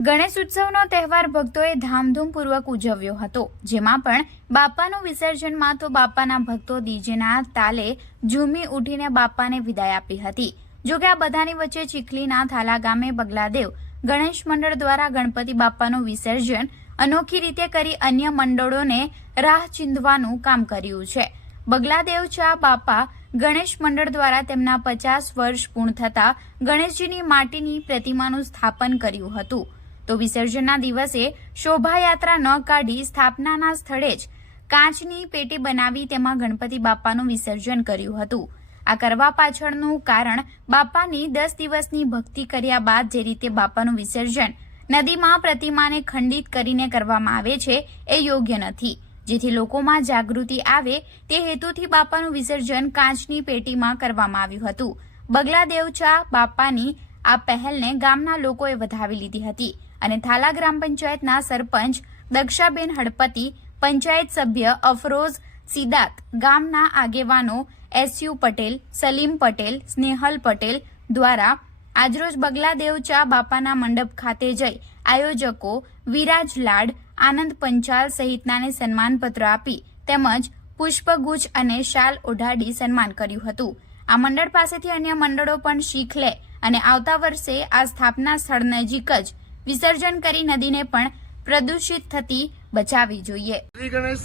ગણેશ ઉત્સવનો તહેવાર ભક્તોએ ધામધૂમપૂર્વક ઉજવ્યો હતો, જેમાં પણ બાપાનું વિસર્જનમાં તો બાપાના ભક્તો ડીજેના તાલે ઝૂમી ઉઠીને બાપાને વિદાય આપી હતી। જોકે આ બધાની વચ્ચે ચીખલીના થાલા ગામે બગલાદેવ ગણેશ મંડળ દ્વારા ગણપતિ બાપાનું વિસર્જન અનોખી રીતે કરી અન્ય મંડળોને રાહ ચીંધવાનું કામ કર્યું છે। બગલાદેવ ચા બાપા ગણેશ મંડળ દ્વારા તેમના 50 વર્ષ પૂર્ણ થતા ગણેશજીની માટીની પ્રતિમાનું સ્થાપન કર્યું હતું। તો વિસર્જનના દિવસે શોભાયાત્રા ન કાઢી સ્થાપનાના સ્થળે જ કાચની પેટી બનાવી તેમાં ગણપતિ બાપાનું વિસર્જન કર્યું હતું। આ કરવા પાછળનું કારણ બાપાની 10 દિવસની ભક્તિ કર્યા બાદ જે રીતે બાપાનું વિસર્જન નદીમાં પ્રતિમાને ખંડિત કરીને કરવામાં આવે છે એ યોગ્ય નથી, જેથી લોકોમાં જાગૃતિ આવે તે હેતુથી બાપાનું વિસર્જન કાચની પેટીમાં કરવામાં આવ્યું હતું। બગલાદેવ ચા બાપાની આ પહેલને ગામના લોકોએ વધાવી લીધી હતી અને થાલા ગ્રામ પંચાયતના સરપંચ દક્ષાબેન હડપતિ, પંચાયત સભ્ય અફરોઝ સિદાત, ગામના આગેવાનો એસયુ પટેલ, સલીમ પટેલ, સ્નેહલ પટેલ દ્વારા આજરોજ બગલાદેવ ચા બાપાના મંડપ ખાતે જઈ આયોજકો વિરાજ લાડ, આનંદ પંચાલ સહિતનાને સન્માનપત્ર આપી તેમજ પુષ્પગુચ્છ અને શાલ ઓઢાડી સન્માન કર્યું હતું। આ મંડળ પાસેથી અન્ય મંડળો પણ શીખ લે અને આવતા વર્ષે આ સ્થાપના સ્થળ નજીક જ વિસર્જન કરી નદીને પણ પ્રદૂષિત થતી બચાવવી જોઈએ। શ્રી ગણેશ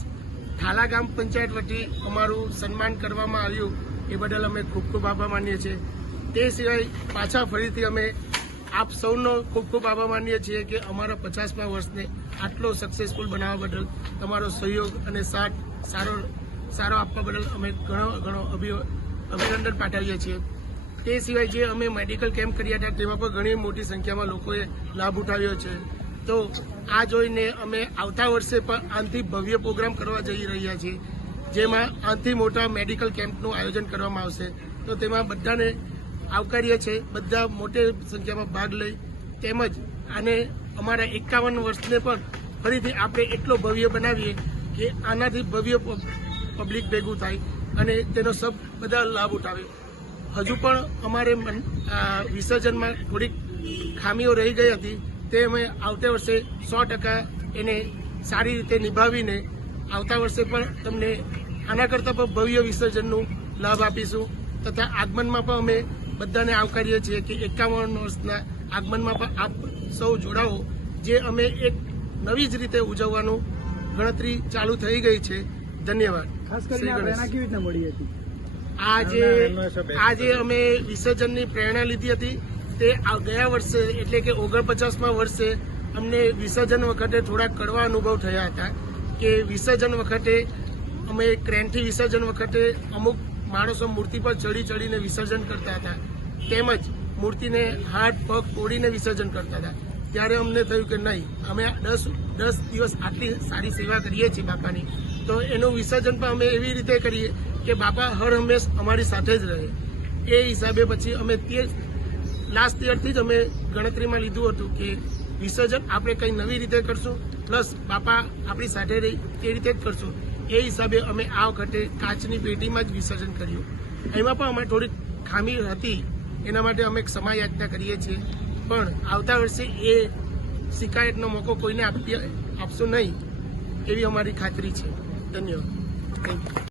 થાલા ગામ પંચાયત વતી અમારું સન્માન કરવામાં આવ્યું એ બદલ અમે ખૂબ ખૂબ આભાર માનીએ છીએ। તે સિવાય પાછા ફરીથી અમે આપ સૌનો ખૂબ ખૂબ આભાર માનીએ છીએ કે અમારા 50મા વર્ષને આટલો સક્સેસફુલ બનાવવા બદલ તમારો સહયોગ અને સાથ સારો આપવા બદલ અમે ઘણો અભિનંદન પાઠવીએ છીએ। તે સિવાય જે અમે મેડિકલ કેમ્પ કર્યા હતા તેમાં પણ ઘણી મોટી સંખ્યામાં લોકોએ લાભ ઉઠાવ્યો છે। તો આ જોઈને અમે આવતા વર્ષે પણ આનાથી ભવ્ય પ્રોગ્રામ કરવા જઈ રહ્યા છીએ, જેમાં આનાથી મોટા મેડિકલ કેમ્પનું આયોજન કરવામાં આવશે। તો તેમાં બધાને આવકારીએ છીએ, બધા મોટી સંખ્યામાં ભાગ લઈ તેમજ આને અમારા 51 વર્ષને પણ ફરીથી આપણે એટલો ભવ્ય બનાવીએ કે આનાથી ભવ્ય પબ્લિક ભેગું થાય અને તેનો બધા લાભ ઉઠાવે। હજુ પણ અમારે વિસર્જનમાં થોડીક ખામીઓ રહી ગઈ હતી, તે અમે આવતા વર્ષે 100% એને સારી રીતે નિભાવીને આવતા વર્ષે પણ તમને આના કરતાં પણ ભવ્ય વિસર્જનનું લાભ આપીશું। તથા આગમનમાં પણ અમે બધાને આવકારીએ છીએ કે 51 વર્ષના આગમનમાં પણ આપ સૌ જોડાવો, જે અમે એક નવી જ રીતે ઉજવવાનું ગણતરી ચાલુ થઈ ગઈ છે। ધન્યવાદ। ખાસ કરીને આ પ્રેરણા કેવી રીતના મળી હતી? આજે અમે વિસર્જનની પ્રેરણા લીધી હતી તે ગયા વર્ષે એટલે કે 49મા વર્ષે અમને વિસર્જન વખતે થોડા કડવા અનુભવ થયા હતા કે વિસર્જન વખતે અમે ક્રેનથી વિસર્જન વખતે અમુક માણસો મૂર્તિ પર ચડીને વિસર્જન કરતા હતા, તેમજ મૂર્તિને હાથ પગ તોડીને વિસર્જન કરતા હતા। ત્યારે અમને થયું કે નહીં, અમે 10 દિવસ આટલી સારી સેવા કરીએ છીએ બાપાની, તો એનું વિસર્જન પણ અમે એવી રીતે કરીએ કે બાપા હર હંમેશ અમારી સાથે જ રહે। એ હિસાબે પછી અમે તે લાસ્ટ યરથી જ અમે ગણતરીમાં લીધું હતું કે વિસર્જન આપણે કંઈ નવી રીતે કરશું, પ્લસ બાપા આપણી સાથે રહી તે રીતે જ કરશું। એ હિસાબે અમે આ વખતે કાચની પેટીમાં જ વિસર્જન કર્યું। એમાં પણ અમારી થોડીક ખામી હતી, એના માટે અમે ક્ષમા યાચના કરીએ છીએ, પણ આવતા વર્ષે એ શિકાયતનો મોકો કોઈને આપશું નહીં એવી અમારી ખાતરી છે। ધન્યવાદ। Thank you.